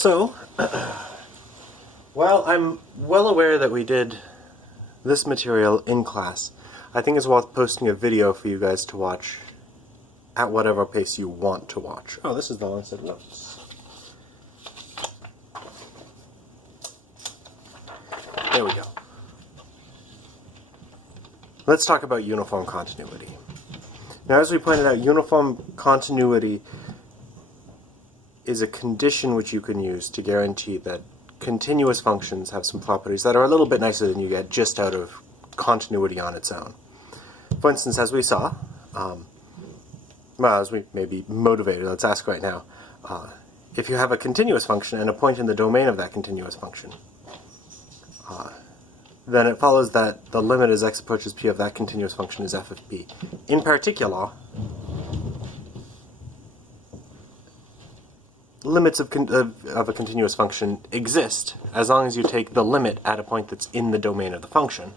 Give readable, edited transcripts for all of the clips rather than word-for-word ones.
So, while I'm well aware that we did this material in class, I think it's worth posting a video for you guys to watch at whatever pace you want to watch. Oh, this is the long set of notes. There we go. Let's talk about uniform continuity. Now, as we pointed out, uniform continuity is a condition which you can use to guarantee that continuous functions have some properties that are a little bit nicer than you get just out of continuity on its own. For instance, as we saw, well, as we may be motivated, let's ask right now, if you have a continuous function and a point in the domain of that continuous function, then it follows that the limit as x approaches p of that continuous function is f of p. In particular, limits of a continuous function exist as long as you take the limit at a point that's in the domain of the function.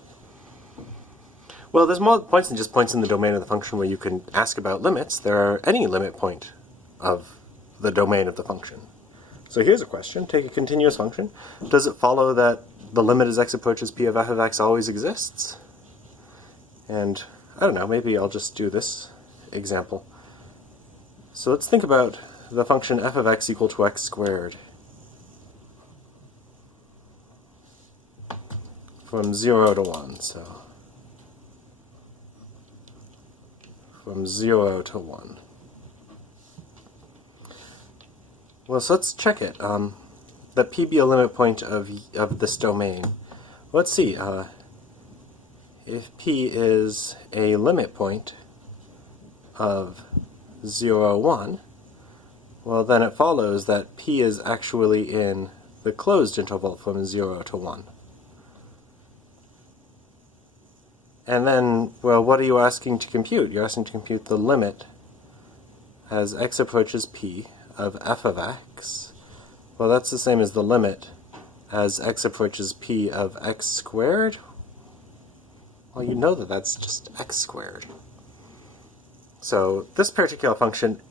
Well, there's more points than just points in the domain of the function where you can ask about limits. There are any limit point of the domain of the function. So here's a question. Take a continuous function. Does it follow that the limit as x approaches p of f of x always exists? And I don't know, maybe I'll just do this example. So let's think about the function f of x equal to x squared from 0 to 1. So from 0 to 1. Well, so let's check it. That p be a limit point of this domain. Let's see. If p is a limit point of 0, 1, well, then it follows that p is actually in the closed interval from 0 to 1. And then, well, what are you asking to compute? You're asking to compute the limit as x approaches p of f of x. Well, that's the same as the limit as x approaches p of x squared. Well, you know that that's just x squared. So this particular function,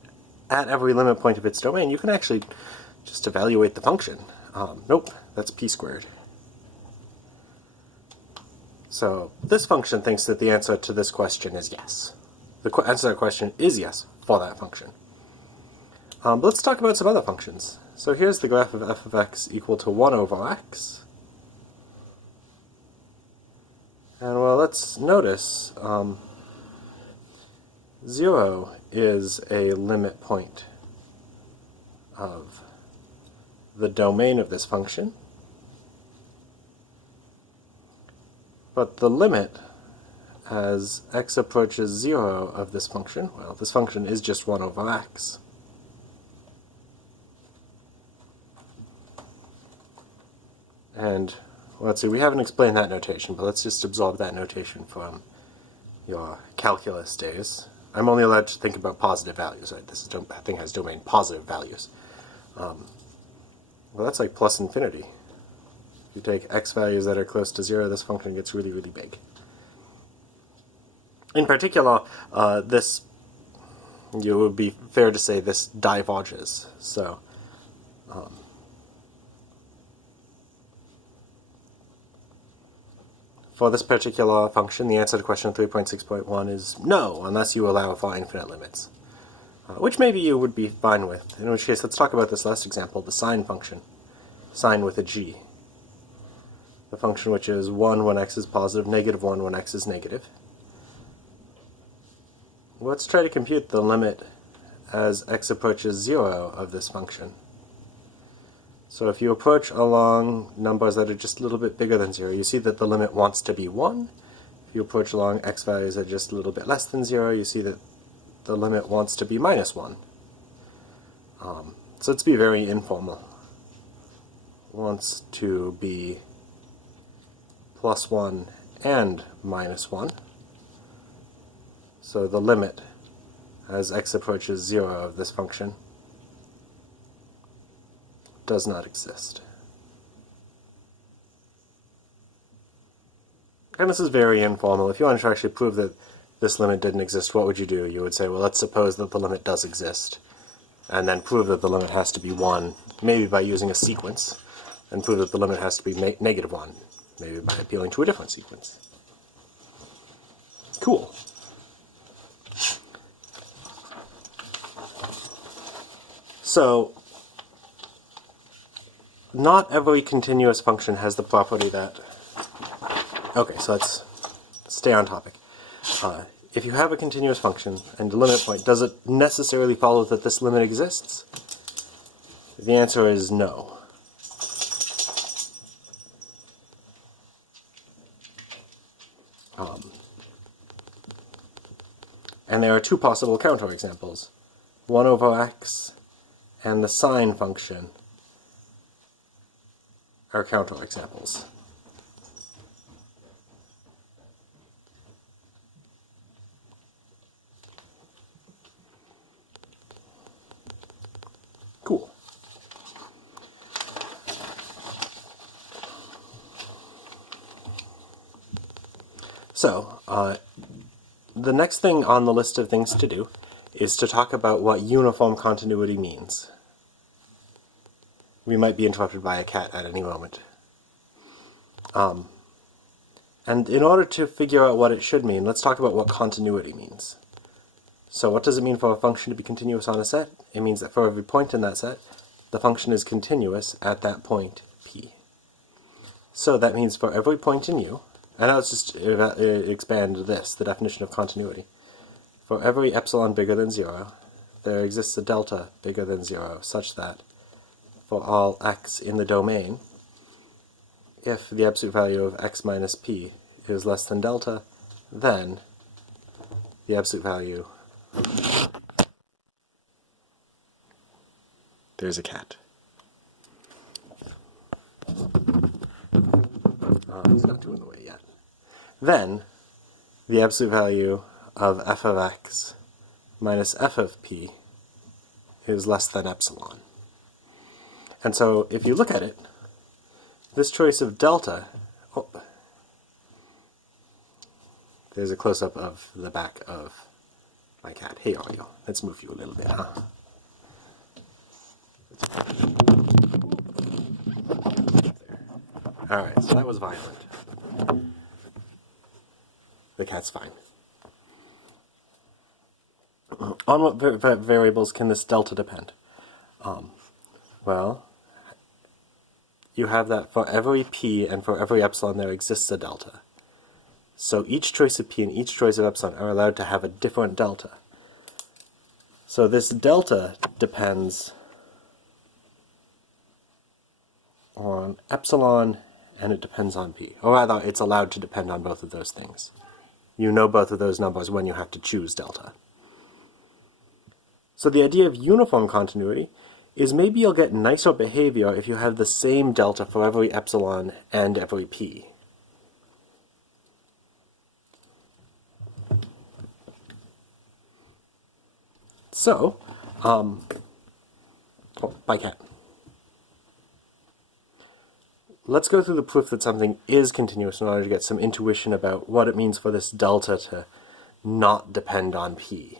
at every limit point of its domain, you can actually just evaluate the function. Nope, that's p squared. So this function thinks that the answer to this question is yes. The answer to the question is yes for that function. But let's talk about some other functions. So here's the graph of f of x equal to 1 over x. And well, let's notice 0 is a limit point of the domain of this function. But the limit as x approaches 0 of this function, well, this function is just 1 over x. And let's see, we haven't explained that notation, but let's just absorb that notation from your calculus days. I'm only allowed to think about positive values, right? This thing has domain positive values. Well, that's like plus infinity. If you take x values that are close to 0, this function gets really, really big. In particular, it would be fair to say this diverges. So, for this particular function, the answer to question 3.6.1 is no, unless you allow for infinite limits. Which maybe you would be fine with. In which case, let's talk about this last example, the sine function. Sine with a g. The function which is 1 when x is positive, negative 1 when x is negative. Let's try to compute the limit as x approaches 0 of this function. So if you approach along numbers that are just a little bit bigger than 0, you see that the limit wants to be 1. If you approach along x values that are just a little bit less than 0, you see that the limit wants to be minus 1. So let's be very informal. Wants to be plus 1 and minus 1. So the limit as x approaches 0 of this function does not exist. And this is very informal. If you wanted to actually prove that this limit didn't exist, what would you do? You would say, well, let's suppose that the limit does exist. and then prove that the limit has to be 1, maybe by using a sequence, and prove that the limit has to be negative 1, maybe by appealing to a different sequence. Cool. So, not every continuous function has the property that... Okay, so let's stay on topic. If you have a continuous function and a limit point, does it necessarily follow that this limit exists? The answer is no. And there are two possible counterexamples. 1 over x and the sine function are counterexamples. Cool. So, the next thing on the list of things to do is to talk about what uniform continuity means. We might be interrupted by a cat at any moment. And in order to figure out what it should mean, let's talk about what continuity means. So what does it mean for a function to be continuous on a set? It means that for every point in that set, the function is continuous at that point, P. So that means for every point in U, and now let's just expand this, the definition of continuity. For every epsilon bigger than 0, there exists a delta bigger than 0, such that for all x in the domain, if the absolute value of x minus p is less than delta, then the absolute value... There's a cat. He's not too in the way yet. Then, the absolute value of f of x minus f of p is less than epsilon. And so, if you look at it, this choice of delta... Oh, there's a close-up of the back of my cat. Hey, Oreo, let's move you a little bit, huh? Alright, so that was violent. The cat's fine. On what variables can this delta depend? Well, you have that for every p and for every epsilon there exists a delta. So each choice of p and each choice of epsilon are allowed to have a different delta. So this delta depends on epsilon and it depends on p. Or rather, it's allowed to depend on both of those things. You know both of those numbers when you have to choose delta. So the idea of uniform continuity is maybe you'll get nicer behavior if you have the same delta for every epsilon and every p. So, oh, bye cat. Let's go through the proof that something is continuous in order to get some intuition about what it means for this delta to not depend on p.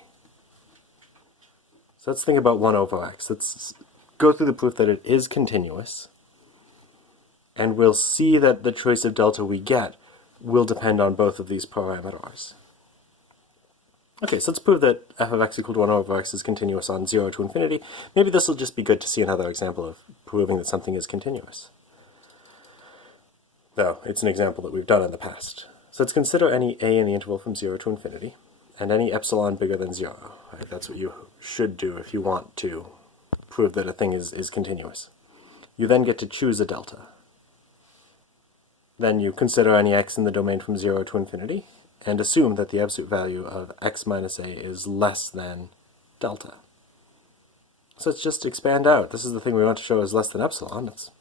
So let's think about 1 over x. Let's go through the proof that it is continuous, and we'll see that the choice of delta we get will depend on both of these parameters. Okay, so let's prove that f of x equal to 1 over x is continuous on 0 to infinity. Maybe this will just be good to see another example of proving that something is continuous. Though, it's an example that we've done in the past. So let's consider any a in the interval from 0 to infinity, and any epsilon bigger than 0. Right? That's what you should do if you want to prove that a thing is continuous. You then get to choose a delta. Then you consider any x in the domain from 0 to infinity, and assume that the absolute value of x minus a is less than delta. So let's just expand out. This is the thing we want to show is less than epsilon. Let's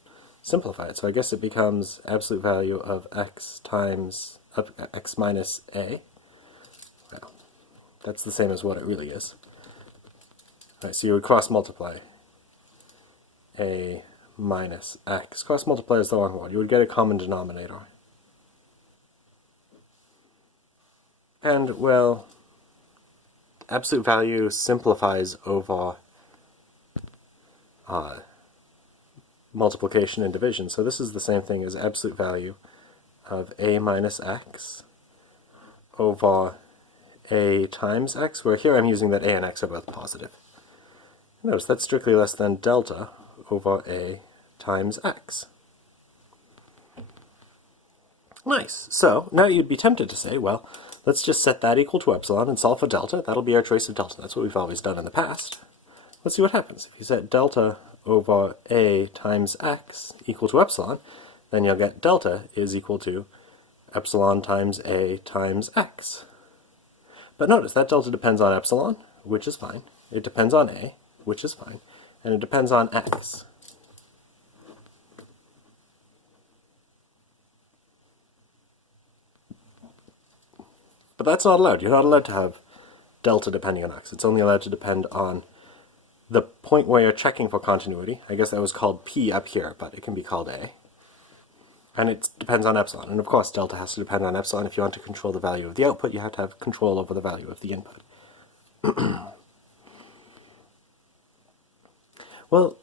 simplify it. So I guess it becomes absolute value of x times x minus a. Well, that's the same as what it really is. Right, so you would cross multiply a minus x. Cross multiply is the wrong one. You would get a common denominator. And, well, absolute value simplifies over multiplication and division. So this is the same thing as absolute value of a minus x over a times x, where here I'm using that a and x are both positive. Notice that's strictly less than delta over a times x. Nice. So now you'd be tempted to say, well, let's just set that equal to epsilon and solve for delta. That'll be our choice of delta. That's what we've always done in the past. Let's see what happens. If you set delta over a times x equal to epsilon, then you'll get delta is equal to epsilon times a times x. But notice that delta depends on epsilon, which is fine. It depends on a, which is fine. And it depends on x. But that's not allowed. You're not allowed to have delta depending on x. It's only allowed to depend on the point where you're checking for continuity. I guess that was called p up here, but it can be called a. And it depends on epsilon. And of course, delta has to depend on epsilon. If you want to control the value of the output, you have to have control over the value of the input. Well,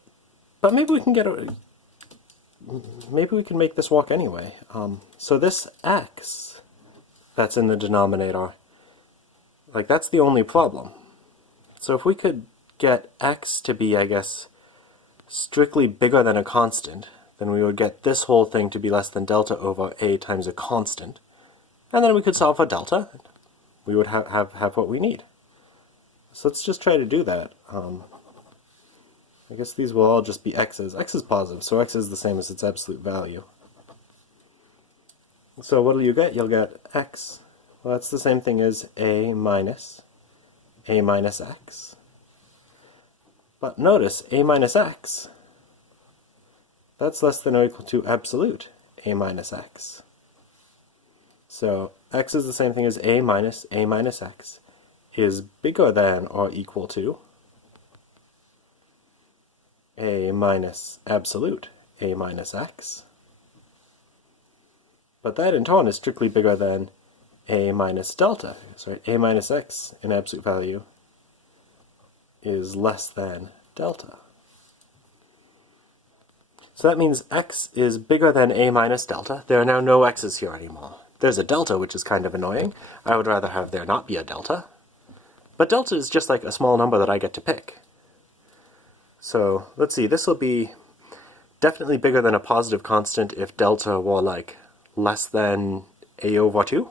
but maybe we can maybe we can make this work anyway. So this x that's in the denominator, like, that's the only problem. So if we could get x to be, I guess, strictly bigger than a constant, then we would get this whole thing to be less than delta over a times a constant. And then we could solve for delta. We would have what we need. So let's just try to do that. I guess these will all just be x's. X is positive, so x is the same as its absolute value. So what will you get? You'll get x. Well, that's the same thing as a minus x. But notice, a minus x, that's less than or equal to absolute a minus x. So x is the same thing as a minus x is bigger than or equal to a minus absolute a minus x. But that in turn is strictly bigger than a minus delta. Sorry, a minus x in absolute value is less than delta. So that means x is bigger than a minus delta. There are now no x's here anymore. There's a delta, which is kind of annoying. I would rather have there not be a delta. But delta is just like a small number that I get to pick. So let's see, this will be definitely bigger than a positive constant if delta were like less than a over 2.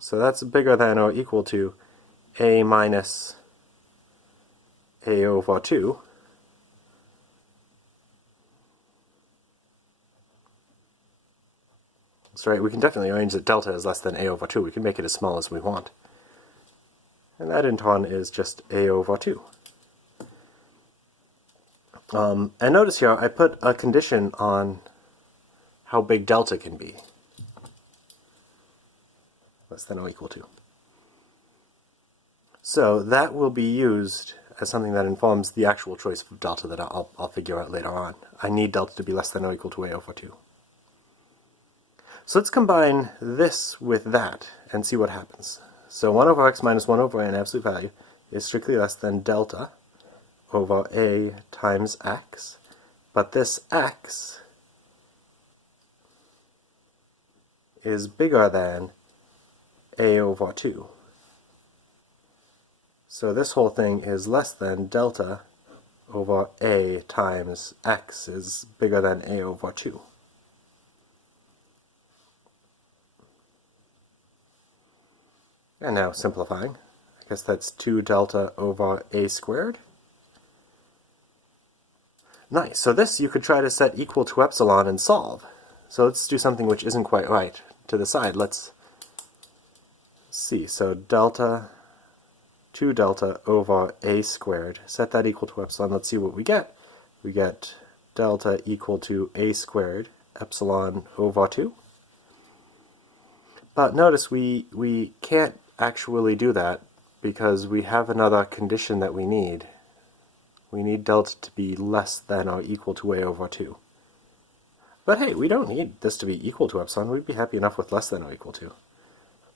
So that's bigger than or equal to a minus a over 2. That's right, we can definitely arrange that delta is less than a over 2. We can make it as small as we want. And that in turn is just a over 2. And notice here, I put a condition on how big delta can be. Less than or equal to. So that will be used as something that informs the actual choice of delta that I'll figure out later on. I need delta to be less than or equal to a over 2. So let's combine this with that and see what happens. So 1 over x minus 1 over a in absolute value is strictly less than delta over a times x. But this x is bigger than a over 2. So this whole thing is less than delta over a times x is bigger than a over 2. And now simplifying, I guess that's 2 delta over a squared. Nice, so this you could try to set equal to epsilon and solve. So let's do something which isn't quite right. To the side, let's see, so delta, 2 delta over a squared, set that equal to epsilon, let's see what we get. We get delta equal to a squared, epsilon over 2. But notice we can't actually do that because we have another condition that we need. We need delta to be less than or equal to a over 2. But hey, we don't need this to be equal to epsilon. We'd be happy enough with less than or equal to.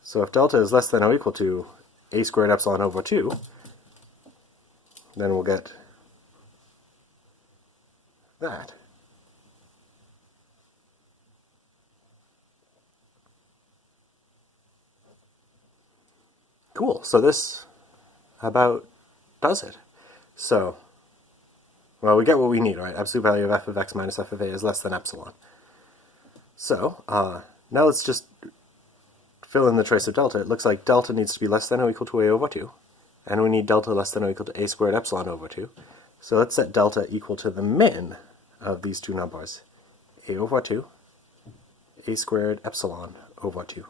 So if delta is less than or equal to a squared epsilon over 2, then we'll get that. Cool, so this about does it. So, well, we get what we need, right? Absolute value of f of x minus f of a is less than epsilon. So, now let's just fill in the trace of delta. It looks like delta needs to be less than or equal to a over 2, and we need delta less than or equal to a squared epsilon over 2. So let's set delta equal to the min of these two numbers, a over 2, a squared epsilon over 2.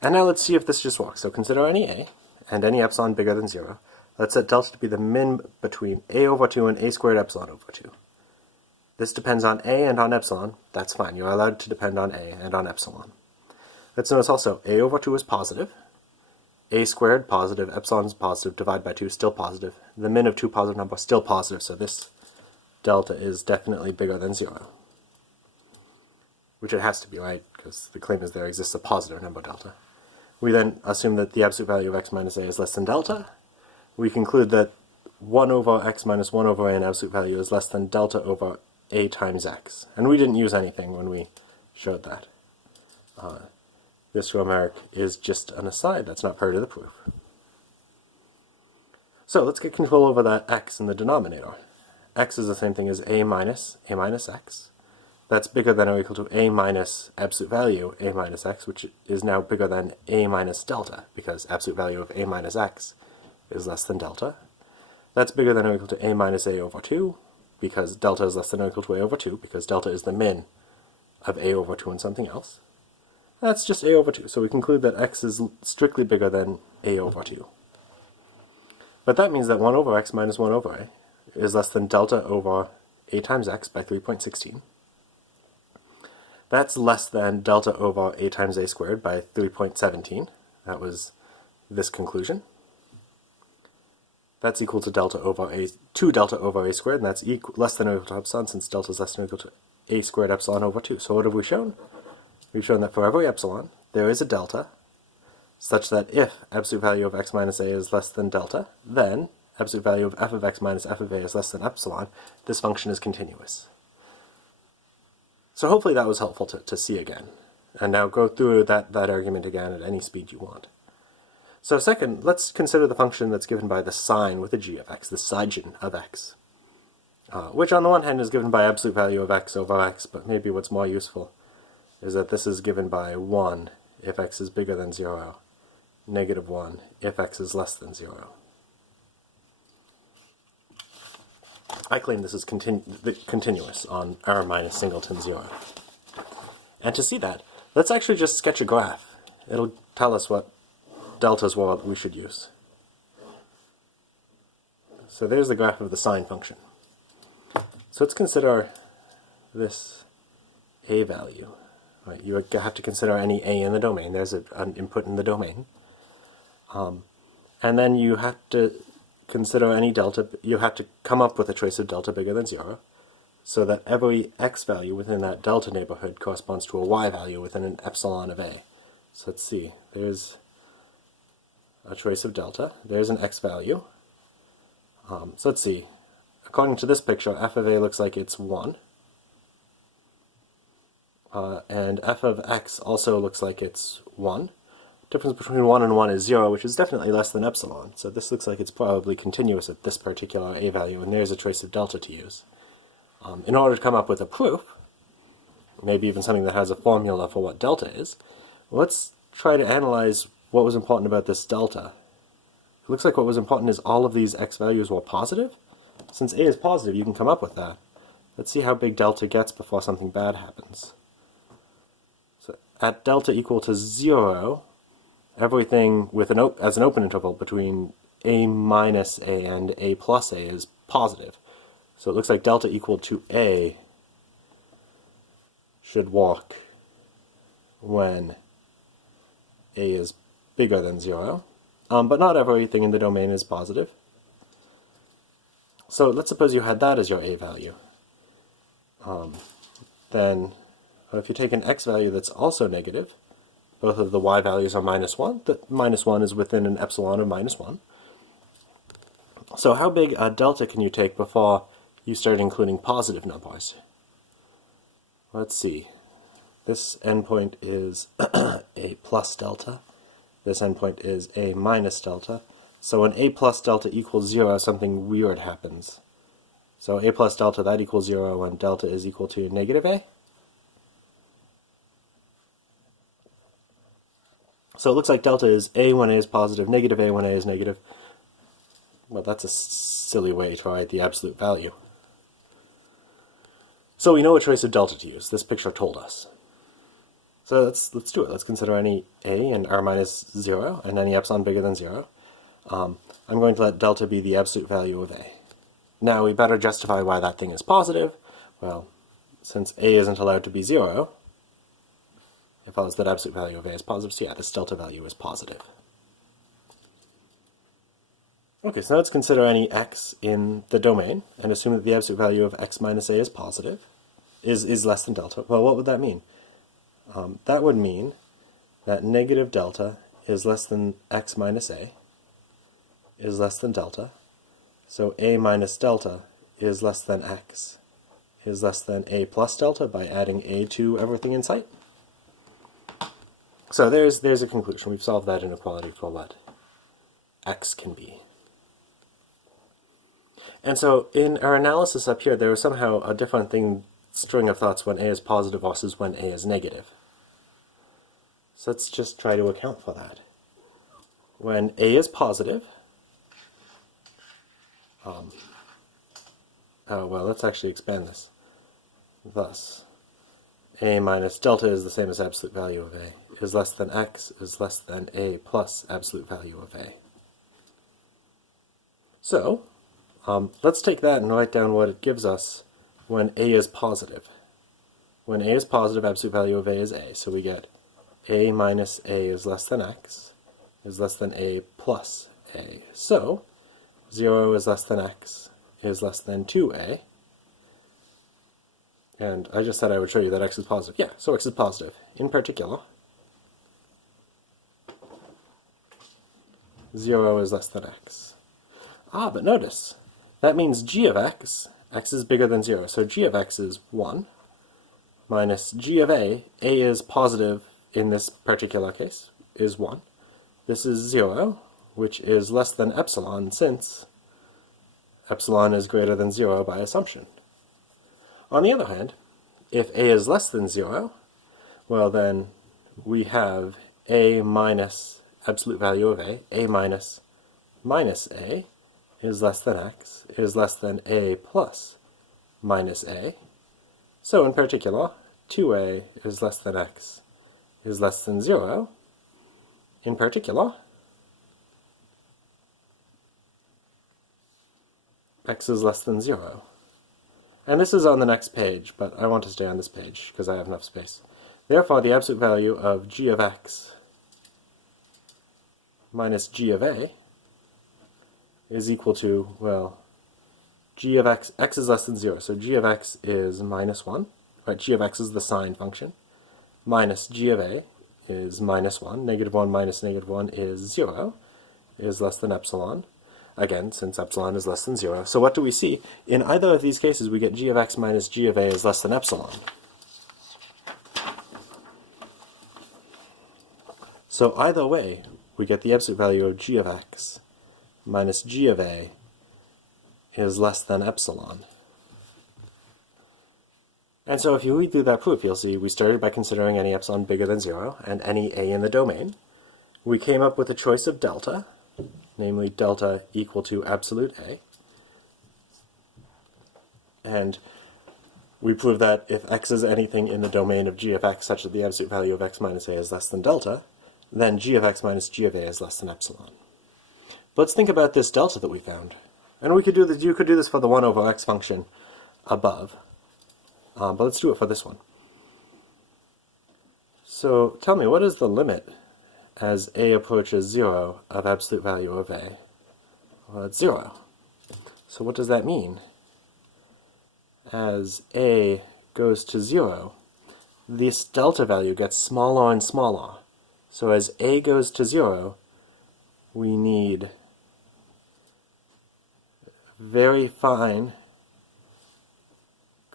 And now let's see if this just works. So consider any a, and any epsilon bigger than 0. Let's set delta to be the min between a over 2 and a squared epsilon over 2. This depends on a and on epsilon. That's fine. You're allowed to depend on a and on epsilon. Let's notice also a over 2 is positive, a squared positive, epsilon is positive, divide by 2 still positive. The min of two positive numbers still positive, so this delta is definitely bigger than 0. Which it has to be, right? Because the claim is there exists a positive number delta. We then assume that the absolute value of x minus a is less than delta. We conclude that 1 over x minus 1 over a in absolute value is less than delta over a times x. And we didn't use anything when we showed that. This remark is just an aside, that's not part of the proof. So let's get control over that x in the denominator. X is the same thing as a minus x. That's bigger than or equal to a minus absolute value, a minus x, which is now bigger than a minus delta, because absolute value of a minus x is less than delta. That's bigger than or equal to a minus a over 2, because delta is less than or equal to a over 2, because delta is the min of a over 2 and something else. That's just a over 2, so we conclude that x is strictly bigger than a over 2. But that means that 1 over x minus 1 over a is less than delta over a times x by 3.16. That's less than delta over a times a squared by 3.17. That was this conclusion. That's equal to delta over a, 2 delta over a squared, and that's less than or equal to epsilon, since delta is less than or equal to a squared epsilon over 2. So what have we shown? We've shown that for every epsilon, there is a delta, such that if absolute value of x minus a is less than delta, then absolute value of f of x minus f of a is less than epsilon. This function is continuous. So hopefully that was helpful to see again. And now go through that argument again at any speed you want. So second, let's consider the function that's given by the sine with a g of x, the sign of x. Which on the one hand is given by absolute value of x over x, but maybe what's more useful is that this is given by 1 if x is bigger than 0, negative 1 if x is less than 0. I claim this is continuous on R minus singleton 0. And to see that, let's actually just sketch a graph. It'll tell us what deltas we should use. So there's the graph of the sine function. So let's consider this a value. Right, you have to consider any a in the domain. There's an input in the domain. And then you have to consider any delta. You have to come up with a trace of delta bigger than 0, so that every x value within that delta neighborhood corresponds to a y value within an epsilon of a. So let's see. There's a trace of delta. There's an x value. So let's see. According to this picture, f of a looks like it's 1. And f of x also looks like it's 1. Difference between 1 and 1 is 0, which is definitely less than epsilon. So this looks like it's probably continuous at this particular a value, and there's a trace of delta to use. In order to come up with a proof, maybe even something that has a formula for what delta is, let's try to analyze what was important about this delta. It looks like what was important is all of these x values were positive. Since a is positive, you can come up with that. Let's see how big delta gets before something bad happens. So at delta equal to 0, everything with as an open interval between a minus a and a plus a is positive. So it looks like delta equal to a should work when a is bigger than 0. But not everything in the domain is positive. So let's suppose you had that as your a value. Then if you take an x value that's also negative, both of the y values are minus 1. The minus 1 is within an epsilon of minus 1. So how big a delta can you take before you start including positive numbers. Let's see. This endpoint is a plus delta. This endpoint is a minus delta. So when a plus delta equals 0, something weird happens. So a plus delta, that equals 0 when delta is equal to negative a. So it looks like delta is a when a is positive, negative a when a is negative. Well, that's a silly way to write the absolute value. So we know what choice of delta to use. This picture told us. So let's do it. Let's consider any a and r minus 0 and any epsilon bigger than 0. I'm going to let delta be the absolute value of a. Now we better justify why that thing is positive. Well, since a isn't allowed to be 0, it follows that absolute value of a is positive, so yeah, this delta value is positive. Okay, so now let's consider any x in the domain, and assume that the absolute value of x minus a is positive, is less than delta. Well, what would that mean? That would mean that negative delta is less than x minus a, is less than delta, so a minus delta is less than x, is less than a plus delta by adding a to everything in sight. So there's a conclusion. We've solved that inequality for what x can be. And so in our analysis up here, there was somehow a different string of thoughts when a is positive versus when a is negative. So let's just try to account for that. When a is positive, well, let's actually expand this. Thus, a minus delta is the same as absolute value of a, is less than x, is less than a plus absolute value of a. So, let's take that and write down what it gives us when a is positive. When a is positive, absolute value of a is a. So we get a minus a is less than x, is less than a plus a. So 0 is less than x, is less than 2a. And I just said I would show you that x is positive. Yeah, so x is positive. In particular, 0 is less than x. But notice, that means g of x is bigger than 0. So g of x is 1 minus g of a is positive in this particular case, is 1. This is 0, which is less than epsilon, since epsilon is greater than 0 by assumption. On the other hand, if a is less than 0, well then we have a minus absolute value of a minus a, is less than x, is less than a plus minus a. So in particular, 2a is less than x, is less than 0. In particular, x is less than 0. And this is on the next page, but I want to stay on this page because I have enough space. Therefore, the absolute value of g of x minus g of a is equal to, well, g of x is less than 0, so g of x is minus 1. Right, g of x is the sine function. Minus g of a is minus 1. Negative 1 minus negative 1 is 0, is less than epsilon. Again, since epsilon is less than 0. So what do we see? In either of these cases, we get g of x minus g of a is less than epsilon. So either way, we get the absolute value of g of x minus g of a is less than epsilon. And so if you read through that proof, you'll see we started by considering any epsilon bigger than 0 and any a in the domain. We came up with a choice of delta, namely delta equal to absolute a. And we proved that if x is anything in the domain of g of x such that the absolute value of x minus a is less than delta, then g of x minus g of a is less than epsilon. But let's think about this delta that we found. And we could do this, you could do this for the 1 over x function above. But let's do it for this one. So tell me, what is the limit as a approaches 0 of absolute value of a? Well, it's 0. So what does that mean? As a goes to 0, this delta value gets smaller and smaller. So as a goes to 0, we need very fine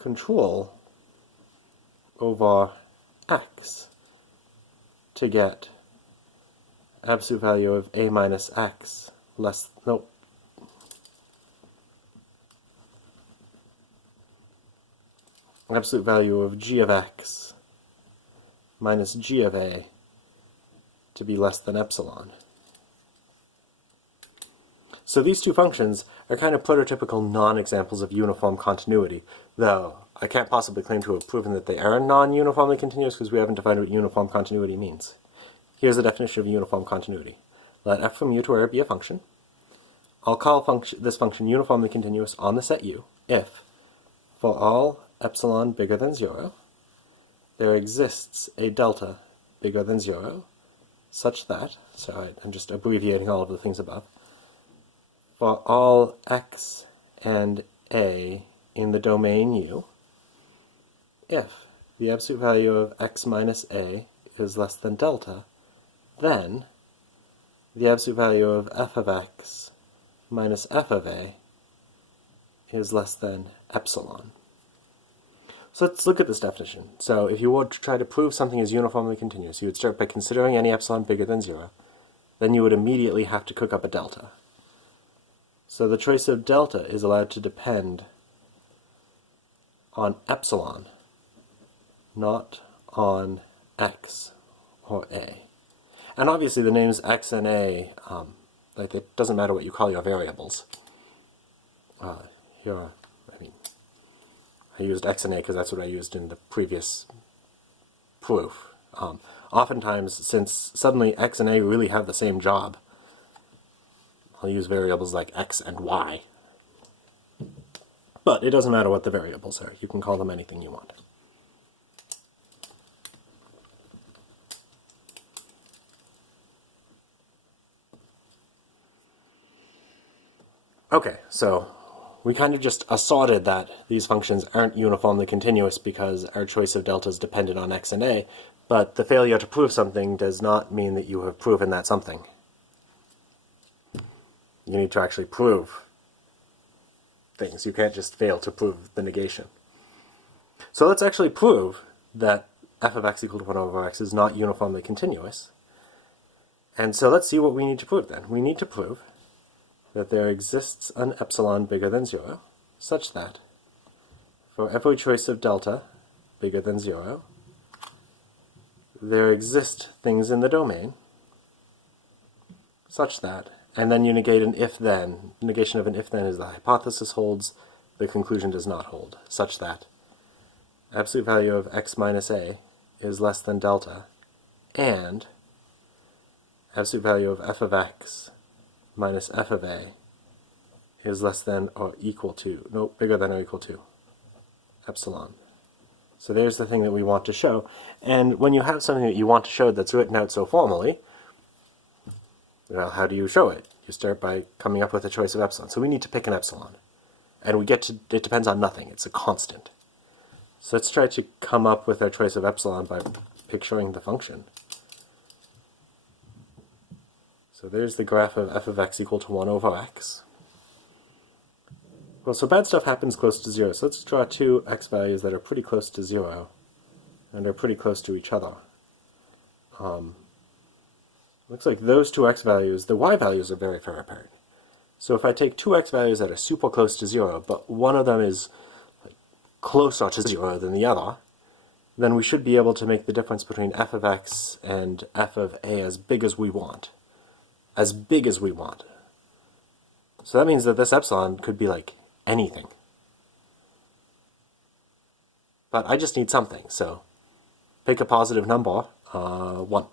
control over x to get absolute value of a minus x less, nope, absolute value of g of x minus g of a to be less than epsilon. So these two functions are kind of prototypical non-examples of uniform continuity, though I can't possibly claim to have proven that they are non-uniformly continuous because we haven't defined what uniform continuity means. Here's the definition of uniform continuity. Let f from u to r be a function. I'll call this function uniformly continuous on the set u if, for all epsilon bigger than 0, there exists a delta bigger than 0, such that, so I'm just abbreviating all of the things above, for all x and a in the domain U, if the absolute value of x minus a is less than delta, then the absolute value of f of x minus f of a is less than epsilon. So let's look at this definition. So if you were to try to prove something is uniformly continuous, you would start by considering any epsilon bigger than 0. Then you would immediately have to cook up a delta. So the choice of delta is allowed to depend on epsilon, not on x or a. And obviously the names x and a, like it doesn't matter what you call your variables. Here, I used x and a because that's what I used in the previous proof. Oftentimes, since suddenly x and a really have the same job, I'll use variables like x and y. But it doesn't matter what the variables are. You can call them anything you want. Okay, so we kind of just asserted that these functions aren't uniformly continuous because our choice of delta is dependent on x and a, but the failure to prove something does not mean that you have proven that something. You need to actually prove things. You can't just fail to prove the negation. So let's actually prove that f of x equal to 1 over x is not uniformly continuous. And so let's see what we need to prove then. We need to prove that there exists an epsilon bigger than 0, such that for every choice of delta bigger than 0, there exist things in the domain such that, and then you negate an if-then. Negation of an if-then is the hypothesis holds, the conclusion does not hold, such that absolute value of x minus a is less than delta, and absolute value of f of x minus f of a is less than or equal to, no, bigger than or equal to epsilon. So there's the thing that we want to show. And when you have something that you want to show that's written out so formally, well, how do you show it? You start by coming up with a choice of epsilon. So we need to pick an epsilon. And we get to, it depends on nothing. It's a constant. So let's try to come up with our choice of epsilon by picturing the function. So there's the graph of f of x equal to 1 over x. Well, so bad stuff happens close to 0. So let's draw two x values that are pretty close to 0 and are pretty close to each other. Looks like those two x values, the y values are very far apart. So if I take two x values that are super close to 0, but one of them is closer to 0 than the other, then we should be able to make the difference between f of x and f of a as big as we want. As big as we want. So that means that this epsilon could be like anything. But I just need something, so pick a positive number, 1.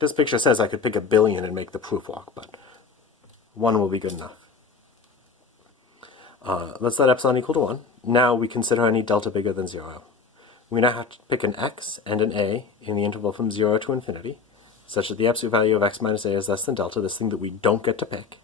This picture says I could pick 1 billion and make the proof work, but 1 will be good enough. Let's let epsilon equal to 1. Now we consider any delta bigger than 0. We now have to pick an x and an a in the interval from 0 to infinity, such that the absolute value of x minus a is less than delta, this thing that we don't get to pick.